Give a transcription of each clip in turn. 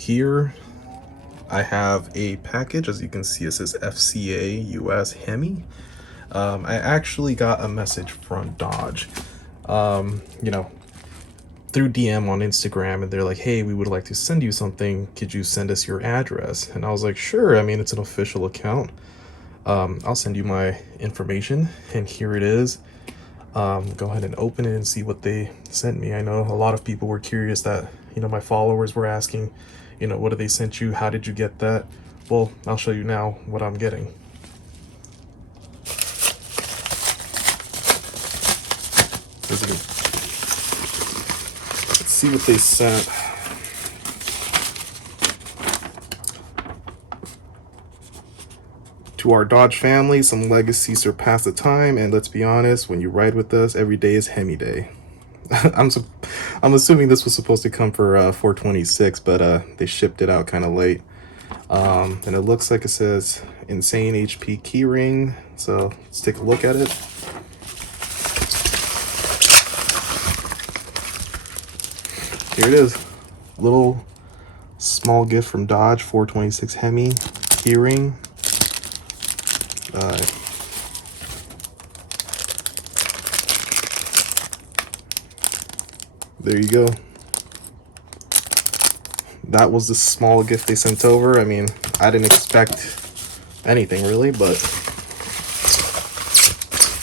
Here I have a package. As you can see, it says FCA US Hemi. I actually got a message from Dodge, you know, through DM on Instagram, and they're like, hey, we would like to send you something. Could you send us your address? And I was like, sure. I mean, it's an official account. I'll send you my information, and here it is. Go ahead and open it and see what they sent me. I know a lot of people were curious that, my followers were asking, what did they sent you? How did you get that? Well, I'll show you now what I'm getting. Let's see what they sent. To our Dodge family, some legacy surpass the time, and let's be honest, when you ride with us, every day is Hemi Day. I'm assuming this was supposed to come for 426, but they shipped it out kind of late. And it looks like it says Insane HP keyring, so let's take a look at it. Here it is, little small gift from Dodge, 426 Hemi keyring. There you go. That was the small gift they sent over. I mean, I didn't expect anything really, but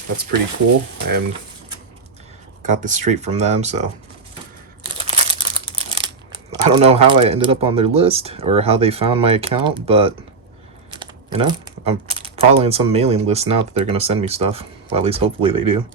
that's pretty cool. And got this straight from them, so I don't know how I ended up on their list or how they found my account, but I'm probably in some mailing list now that they're gonna send me stuff. Well, at least hopefully they do.